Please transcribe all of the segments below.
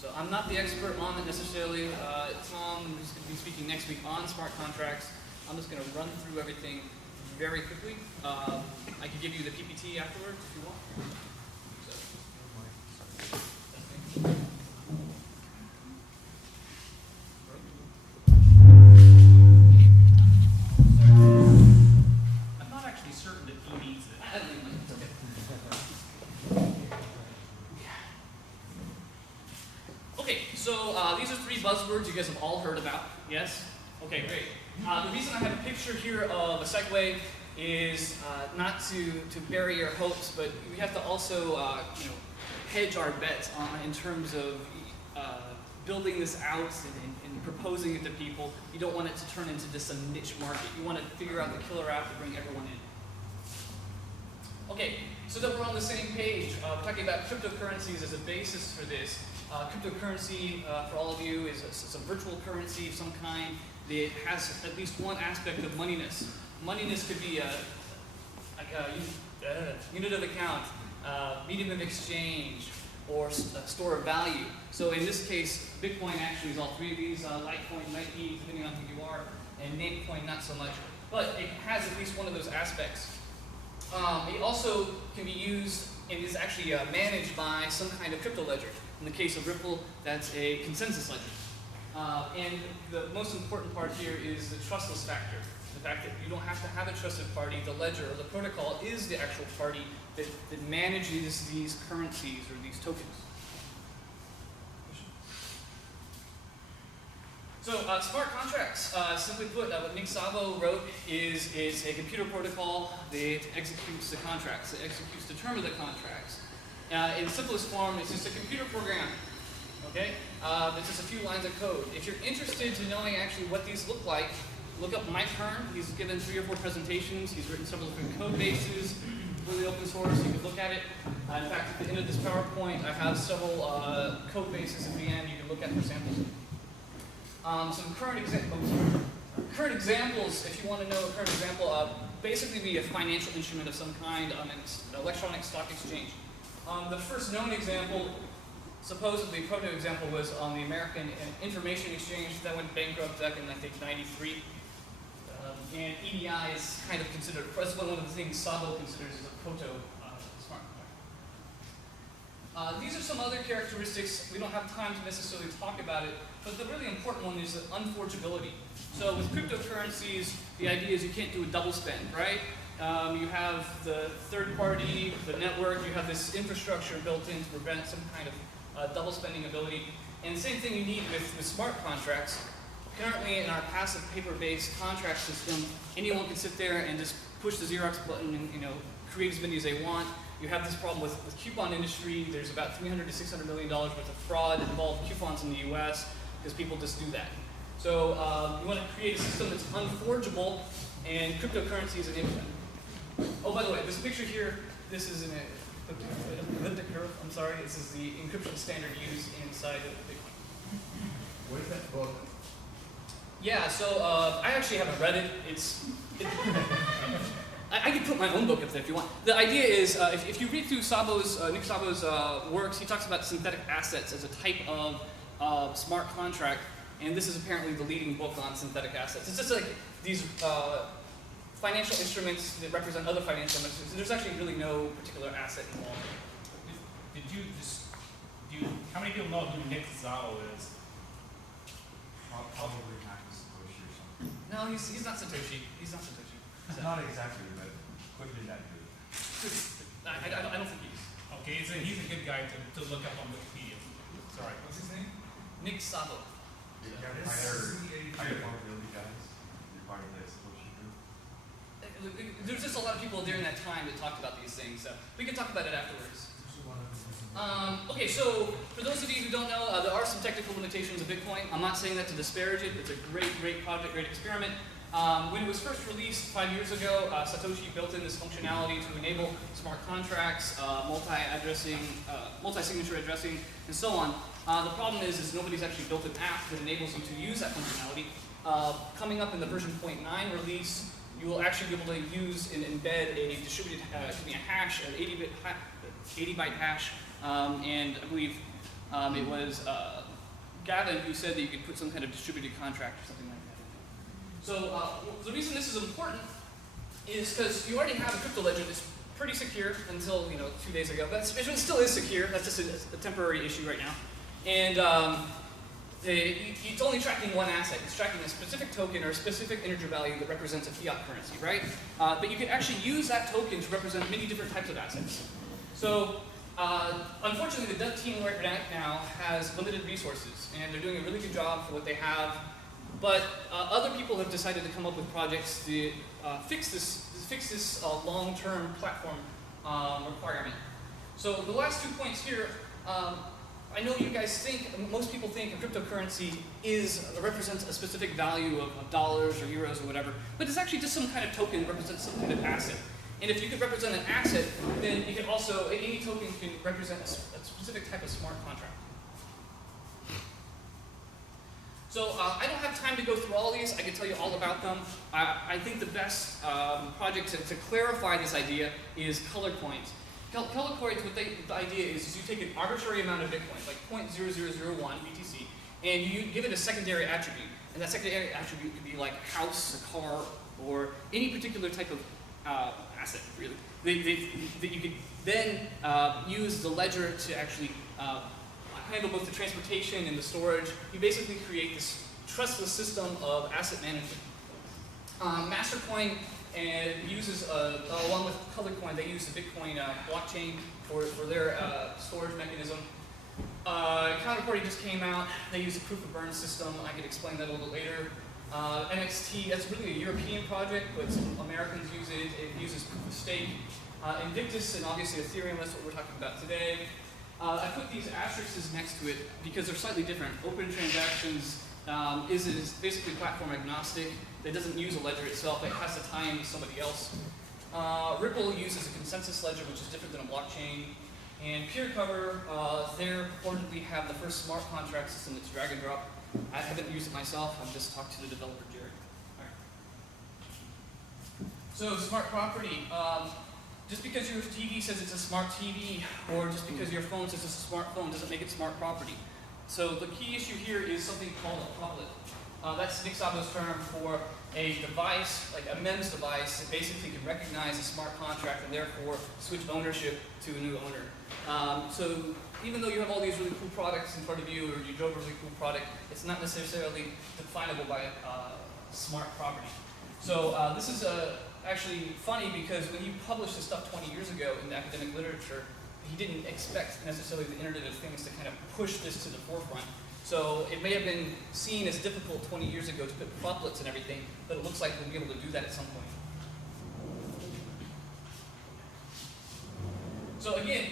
So I'm not the expert on it necessarily. Tom is going to be speaking next week on smart contracts. I'm just going to run through everything very quickly. I could give you the PPT afterwards if you want. I'm not actually certain that he needs it. Okay, so these are three buzzwords you guys have all heard about. Yes? Okay, great. The reason I have a picture here of a Segway is not to bury your hopes, but we have to also hedge our bets in terms of building this out and proposing it to people. You don't want it to turn into just some niche market. You want to figure out the killer app to bring everyone in. Okay, so that we're on the same page, we're talking about cryptocurrencies as a basis for this. Cryptocurrency, for all of you, is a virtual currency of some kind. It has at least one aspect of moneyness. Moneyness could be a unit of account, medium of exchange, or a store of value. So in this case, Bitcoin actually is all three of these. Litecoin might be, depending on who you are, and Namecoin not so much. But it has at least one of those aspects. It also can be used and is actually managed by some kind of crypto ledger. In the case of Ripple, that's a consensus ledger. And the most important part here is the trustless factor. The fact that you don't have to have a trusted party. The ledger or the protocol is the actual party that manages these currencies or these tokens. So smart contracts, simply put, what Nick Szabo wrote is a computer protocol that executes the contracts, that executes the term of the contracts. In the simplest form, it's just a computer program. Okay? It's just a few lines of code. If you're interested in knowing actually what these look like, look up Mike Hearn. He's given 3 or 4 presentations. He's written several different code bases, really open source. You can look at it. In fact, at the end of this PowerPoint, I have several code bases at the end you can look at for samples. Some current examples, if you want to know a current example, basically be a financial instrument of some kind on an electronic stock exchange. The first known example, supposedly proto example, was on the American Information Exchange that went bankrupt back in, I think, '93. And EDI is kind of considered, that's one of the things Szabo considers as a proto smart contract. These are some other characteristics. We don't have time to necessarily talk about it, but the really important one is the unforgeability. So with cryptocurrencies, the idea is you can't do a double spend, right? You have the third party, the network, you have this infrastructure built in to prevent some kind of double spending ability. And the same thing you need with smart contracts. Currently in our passive paper-based contract system, anyone can sit there and just push the Xerox button and create as many as they want. You have this problem with coupon industry. There's about $300 to $600 million worth of fraud involved coupons in the US because people just do that. So you want to create a system that's unforgeable, and cryptocurrency is an implement. Oh, by the way, this picture here, this is an elliptic curve. I'm sorry, this is the encryption standard used inside of Bitcoin. What is that book? Yeah, so I actually haven't read it. I could put my own book up there if you want. The idea is, if you read through Nick Szabo's works, he talks about synthetic assets as a type of smart contract, and this is apparently the leading book on synthetic assets. It's just like these financial instruments that represent other financial instruments. There's actually really no particular asset involved. How many people know who Nick Szabo is? Probably not Satoshi or something. No, he's not Satoshi. He's not Satoshi. Not exactly, but quickly that good. I don't think he is. Okay, he's a good guy to look up on Wikipedia. Sorry. What's his name? Nick Szabo. You have higher probability guys. You're part of the Satoshi group. There's just a lot of people during that time that talked about these things, so we can talk about it afterwards. Okay, so for those of you who don't know, there are some technical limitations of Bitcoin. I'm not saying that to disparage it. It's a great project, great experiment. When it was first released 5 years ago, Satoshi built in this functionality to enable smart contracts, multi-addressing, multi-signature addressing, and so on. The problem is nobody's actually built an app that enables you to use that functionality. Coming up in the version 0.9 release, you will actually be able to use and embed a distributed, a hash, an 80-byte hash, and I believe It was Gavin who said that you could put some kind of distributed contract or something like that. So the reason this is important is because you already have a crypto ledger that's pretty secure until 2 days ago. But it still is secure. That's just a temporary issue right now. And it's only tracking one asset. It's tracking a specific token or a specific integer value that represents a fiat currency, right? But you can actually use that token to represent many different types of assets. So unfortunately, the dev team right now has limited resources, and they're doing a really good job for what they have. But other people have decided to come up with projects to fix this long-term platform requirement. So the last 2 points here. I know you guys most people think a cryptocurrency represents a specific value of dollars or euros or whatever, but it's actually just some kind of token that represents some kind of asset. And if you could represent an asset, then you can also, any token can represent a specific type of smart contract. So I don't have time to go through all these. I can tell you all about them. I think the best project to clarify this idea is color coins. Color coins, the idea is you take an arbitrary amount of Bitcoin, like 0.0001 BTC, and you give it a secondary attribute. And that secondary attribute could be like a house, a car, or any particular type of asset, really. That you could then use the ledger to actually handle both the transportation and the storage. You basically create this trustless system of asset management. Mastercoin uses, along with Colorcoin, they use the Bitcoin blockchain for their storage mechanism. Counterparty just came out. They use a proof of burn system. I could explain that a little bit later. NXT, that's really a European project, but some Americans use it. It uses proof of stake. Invictus and obviously Ethereum, that's what we're talking about today. I put these asterisks next to it because they're slightly different. Open transactions is basically platform agnostic. It doesn't use a ledger itself. It has to tie in with somebody else. Ripple uses a consensus ledger, which is different than a blockchain. And PeerCover, they purportedly have the first smart contract system that's drag and drop. I haven't used it myself. I've just talked to the developer, Jared. All right. So smart property. Just because your TV says it's a smart TV, or just because your phone says it's a smartphone, doesn't make it smart property. So the key issue here is something called a public. That's Nick Szabo's term for a device, like a MEMS device, that basically can recognize a smart contract and therefore switch ownership to a new owner. So even though you have all these really cool products in front of you, or you drove a really cool product, it's not necessarily definable by smart property. So this is actually funny because when he published this stuff 20 years ago in the academic literature, he didn't expect necessarily the Internet of Things to kind of push this to the forefront. So it may have been seen as difficult 20 years ago to put couplets and everything, but it looks like we'll be able to do that at some point. So again,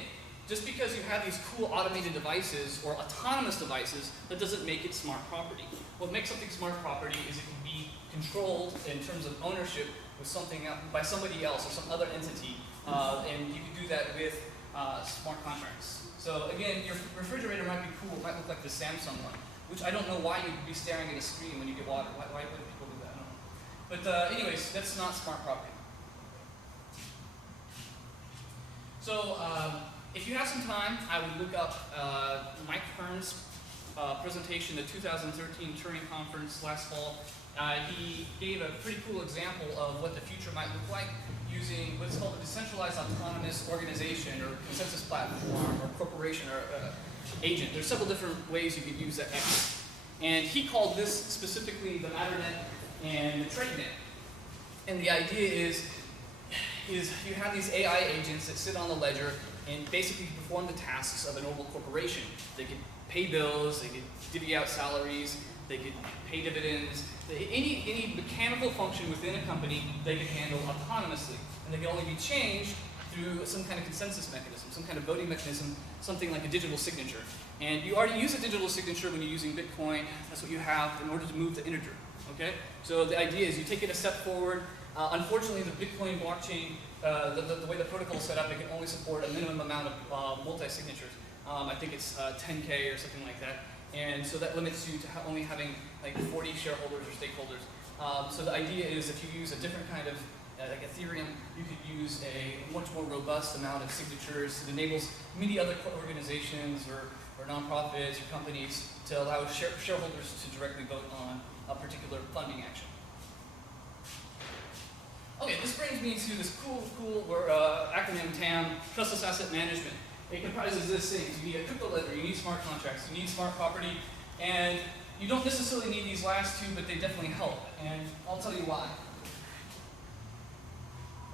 just because you have these cool automated devices or autonomous devices, that doesn't make it smart property. What makes something smart property is it can be controlled in terms of ownership with something by somebody else or some other entity, and you can do that with smart contracts. So again, your refrigerator might be cool. It might look like the Samsung one, which I don't know why you'd be staring at a screen when you get water. Why would people do that? I don't know. But anyways, that's not smart property. So if you have some time, I would look up Mike Hearn's presentation, the 2013 Turing Conference last fall. He gave a pretty cool example of what the future might look like using what's called a decentralized autonomous organization or consensus platform or corporation or agent. There's several different ways you could use that X. And he called this specifically the Matternet and the TradeNet. And the idea is you have these AI agents that sit on the ledger and basically perform the tasks of a normal corporation. They could pay bills, they could divvy out salaries, they could pay dividends. Any mechanical function within a company they could handle autonomously. And they can only be changed through some kind of consensus mechanism, some kind of voting mechanism, something like a digital signature. And you already use a digital signature when you're using Bitcoin. That's what you have in order to move the integer. Okay? So the idea is you take it a step forward. Unfortunately, the Bitcoin blockchain, the way the protocol is set up, it can only support a minimum amount of multi-signatures. I think it's 10K or something like that. And so that limits you to only having like 40 shareholders or stakeholders. So the idea is if you use a different kind of, like Ethereum, you could use a much more robust amount of signatures. It enables many other organizations or nonprofits or companies to allow shareholders to directly vote on a particular funding action. Okay, this brings me to this cool acronym TAM, Trustless Asset Management. It comprises this thing. You need a crypto ledger, you need smart contracts, you need smart property, and you don't necessarily need these last two, but they definitely help, and I'll tell you why.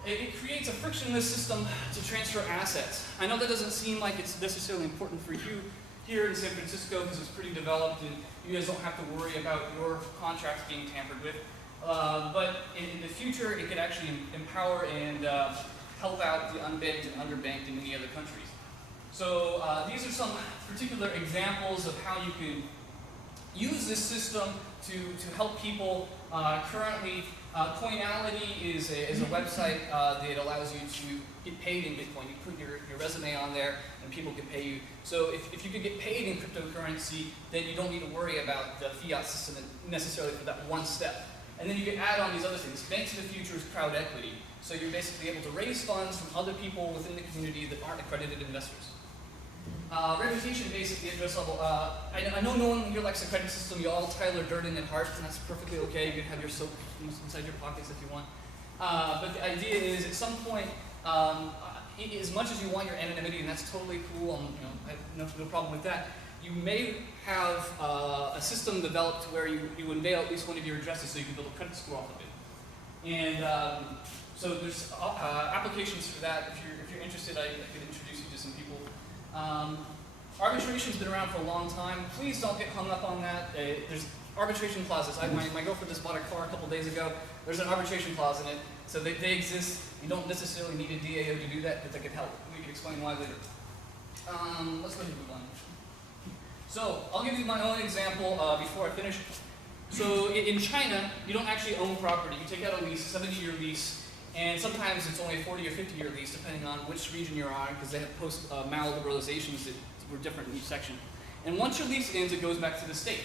It creates a frictionless system to transfer assets. I know that doesn't seem like it's necessarily important for you here in San Francisco because it's pretty developed and you guys don't have to worry about your contracts being tampered with. But in the future, it could actually empower and help out the unbanked and underbanked in many other countries. So these are some particular examples of how you can use this system to help people. Currently, Coinality is a website that allows you to get paid in Bitcoin. You put your resume on there and people can pay you. So if you could get paid in cryptocurrency, then you don't need to worry about the fiat system necessarily for that one step. And then you can add on these other things. Banks of the future is crowd equity. So you're basically able to raise funds from other people within the community that aren't accredited investors. Reputation basically address level. I know no one here likes the credit system. You all Tyler Durden at heart, and that's perfectly okay. You can have your soap inside your pockets if you want. But the idea is, at some point, as much as you want your anonymity, and that's totally cool, I have no problem with that, you may have a system developed where you unveil at least one of your addresses so you can build a credit score off of it. And so there's applications for that. If you're interested, I could introduce you to some people. Arbitration's been around for a long time. Please don't get hung up on that. There's arbitration clauses. My girlfriend just bought a car a couple days ago. There's an arbitration clause in it. So they exist. You don't necessarily need a DAO to do that, but they can help. We can explain why later. Let's go ahead and move on. So I'll give you my own example before I finish. So in China, you don't actually own property. You take out a lease, a 70-year lease, and sometimes it's only a 40 or 50-year lease, depending on which region you're on, because they have post-Mao liberalizations that were different in each section. And once your lease ends, it goes back to the state.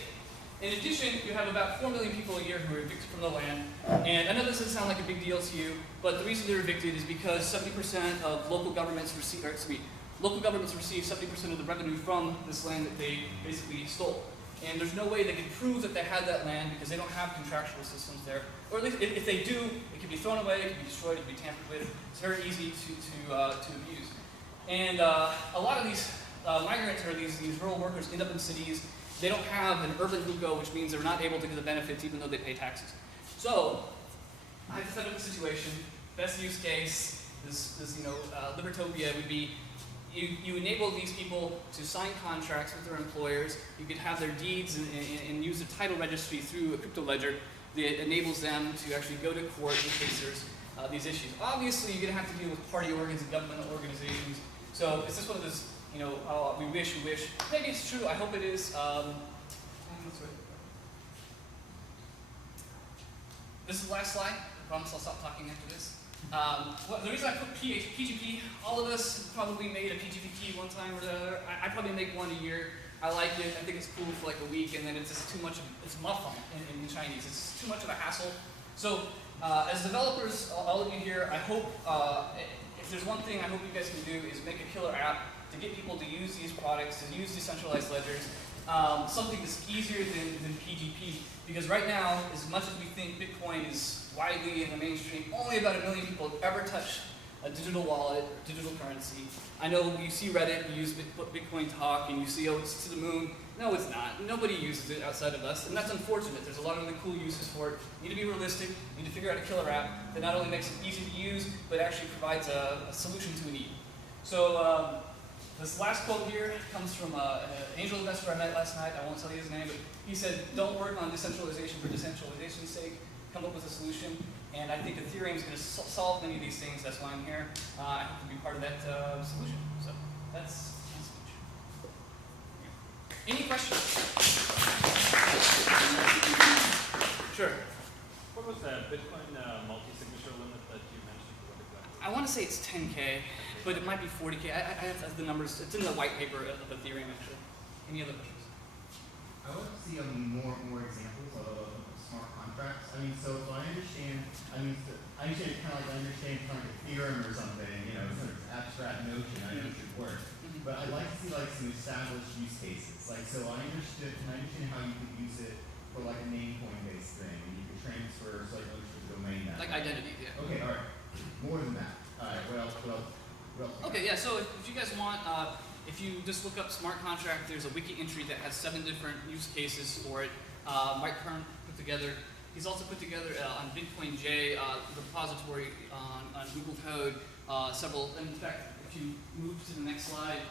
In addition, you have about 4 million people a year who are evicted from the land. And I know this doesn't sound like a big deal to you, but the reason they're evicted is because 70% of local governments receive, local governments receive 70% of the revenue from this land that they basically stole. And there's no way they can prove that they had that land because they don't have contractual systems there. Or at least if they do, it can be thrown away, it can be destroyed, it can be tampered with. It's very easy to abuse. And a lot of these migrants or these rural workers end up in cities. They don't have an urban hukou, which means they're not able to get the benefits even though they pay taxes. So, hypothetical situation, best use case, this libertopia would be you enable these people to sign contracts with their employers. You could have their deeds and use the title registry through a crypto ledger that enables them to actually go to court in case there's these issues. Obviously, you're going to have to deal with party organs and governmental organizations. So it's just one of those, we wish. Maybe it's true. I hope it is. This is the last slide. I promise I'll stop talking after this. The reason I put PGP, all of us probably made a PGP key one time or the other. I probably make one a year. I like it. I think it's cool for like a week, and then it's just too much of it's mafang in Chinese. It's too much of a hassle. So as developers, all of you here, I hope if there's one thing I hope you guys can do is make a killer app to get people to use these products, to use decentralized ledgers, something that's easier than PGP. Because right now, as much as we think Bitcoin is widely in the mainstream, only about 1 million people have ever touched a digital wallet, or digital currency. I know you see Reddit, you use Bitcoin Talk, and you see, oh, it's to the moon. No, it's not. Nobody uses it outside of us, and that's unfortunate. There's a lot of really cool uses for it. You need to be realistic. You need to figure out a killer app that not only makes it easy to use, but actually provides a solution to a need. So this last quote here comes from an angel investor I met last night. I won't tell you his name, but he said, don't work on decentralization for decentralization's sake. Come up with a solution. And I think Ethereum is going to solve many of these things. That's why I'm here. I hope to be part of that solution. So that's my solution. Any questions? Sure. What was the Bitcoin multi-signature limit that you mentioned? What exactly? I want to say it's 10K, but it might be 40K. I have the numbers. It's in the white paper of Ethereum, actually. Any other questions? I want to see more examples of smart contracts. I mean, so I understand kind of like I understand kind of like Ethereum or something, it's abstract notion, I know it should work. Mhm. But I'd like to see like some established use cases. Like, so I understand how you could use it for like a name coin based thing, and you could transfer like ownership of the domain that Like way. identity, yeah. Okay, all right. More than that. All right. What else? What else? What else? Okay, yeah, so if you guys want, if you just look up smart contract, there's a wiki entry that has 7 different use cases for it. Mike Kern put together. He's also put together on Bitcoin J, the repository on Google Code, several. In fact, if you move to the next slide,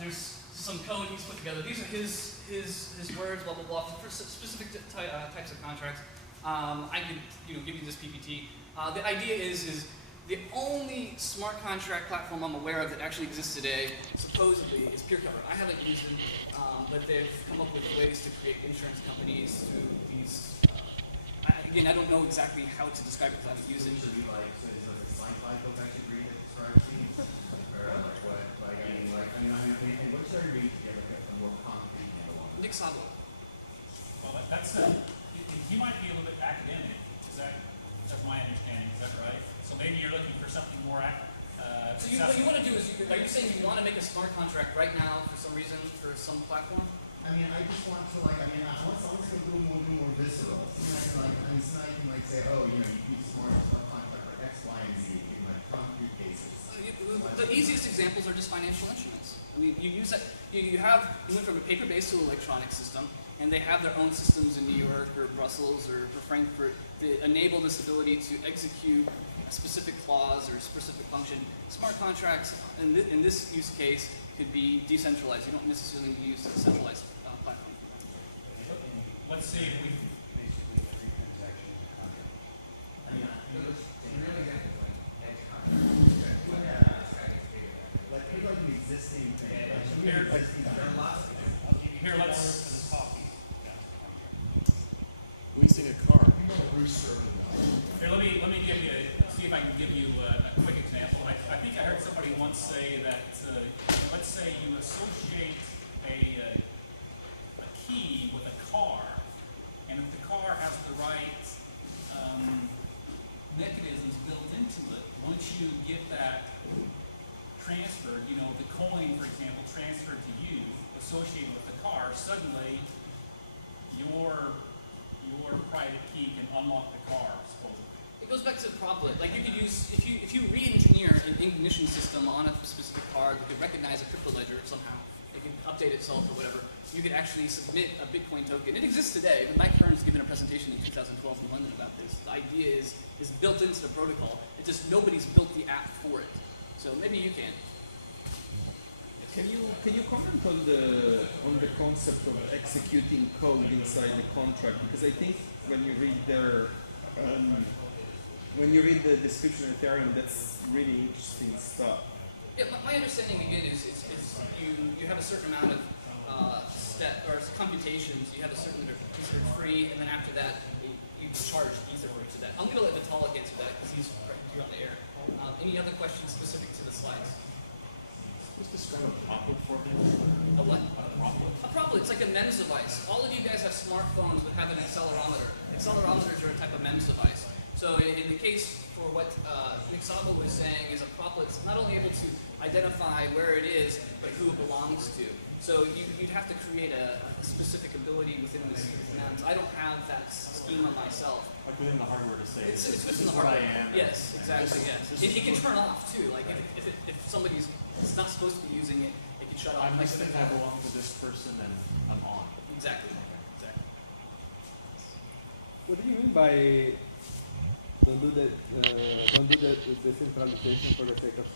there's some code he's put together. These are his words, blah blah blah, for specific types of contracts. I could give you this PPT. The idea is the only smart contract platform I'm aware of that actually exists today, supposedly, is PeerCover. I haven't used them, but they've come up with ways to create insurance companies through these. Again, I don't know exactly how to describe it because I haven't used it. Should be like, so is it like a sci-fi book I should read that describes these? Or like what? Like, and what should I read to get like a more concrete handle on it? Nick Sabo. Well, he might be a little bit academic. That's my understanding. Is that right? So maybe you're looking for something more So what you want to do is, are you saying you want to make a smart contract right now for some reason, for some platform? I mean, I just want to like, I want to go a little more visceral. Something I can like say, oh, you use smart contract like X, Y, and Z in like concrete cases. The easiest examples are just financial instruments. I mean, you use that. You went from a paper-based to an electronic system, and they have their own systems in New York or Brussels or Frankfurt that enable this ability to execute a specific clause or specific function. Smart contracts, in this use case, could be decentralized. You don't necessarily use a centralized platform. Let's see if we can. Basically, every transaction is a contract. I mean, Really good, like edge contract. like take like an existing thing. Like, show me Here, an existing There are lots of different. Here, let's. Leasing a car. Here, let me give you. See if I can give you a quick example. I think I heard somebody once say that. Let's say you associate a key with a car, and if the car has the right mechanisms built into it, once you get that transferred, the coin, for example, transferred to you, associated with the car, suddenly your private key can unlock the car, supposedly. It goes back to proplet. Like you could use, if you re-engineer an ignition system on a specific car that could recognize a crypto ledger somehow, it could update itself or whatever, you could actually submit a Bitcoin token. It exists today. Mike Kern's given a presentation in 2012 in London about this. The idea is built into the protocol. It's just nobody's built the app for it. So maybe you can. Can you comment on the concept of executing code inside the contract? Because I think when you read the description of Ethereum, that's really interesting stuff. Yeah, my understanding again is you have a certain amount of computations. You have a certain that are considered free, and then after that you charge Ether to that. I'm going to let Vitalik answer that because he's right here on the air. Any other questions specific to the slides? What's this kind of proplet for me? A what? A proplet. It's like a MEMS device. All of you guys have smartphones that have an accelerometer. Accelerometers are a type of MEMS device. So in the case for what Nick Sabo was saying is a proplet's not only able to identify where it is, but who it belongs to. So you'd have to create a specific ability within this MEMS. I don't have that schema myself. Like within the hardware to say, It's this within is the what I hardware. am. Yes, exactly. This- Yes. this It is can what- turn off too. Like if somebody's not supposed to be using it, it can shut off. I'm Like this if thing, I belong to this person, and I'm on. Exactly. What do you mean by don't do the decentralization for the sake of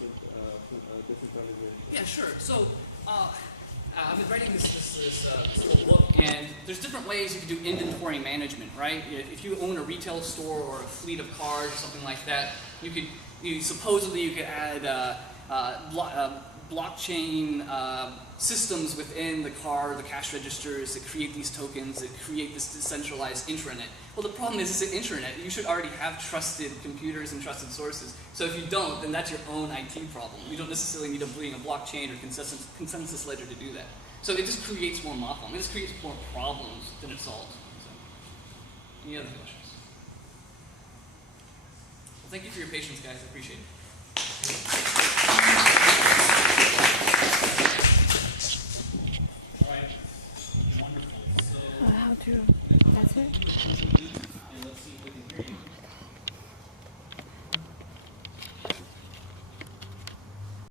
decentralization? Yeah, sure. So I've been writing this little book, and there's different ways you can do inventory management, right? If you own a retail store or a fleet of cars or something like that, you could add blockchain systems within the car, the cash registers that create these tokens, that create this decentralized intranet. Well, the problem is it's an intranet. You should already have trusted computers and trusted sources. So if you don't, then that's your own IT problem. You don't necessarily need to bring a blockchain or consensus ledger to do that. So it just creates more problem. It just creates more problems than it solves. So, any other questions? Well, thank you for your patience, guys. I appreciate it. true. That's it.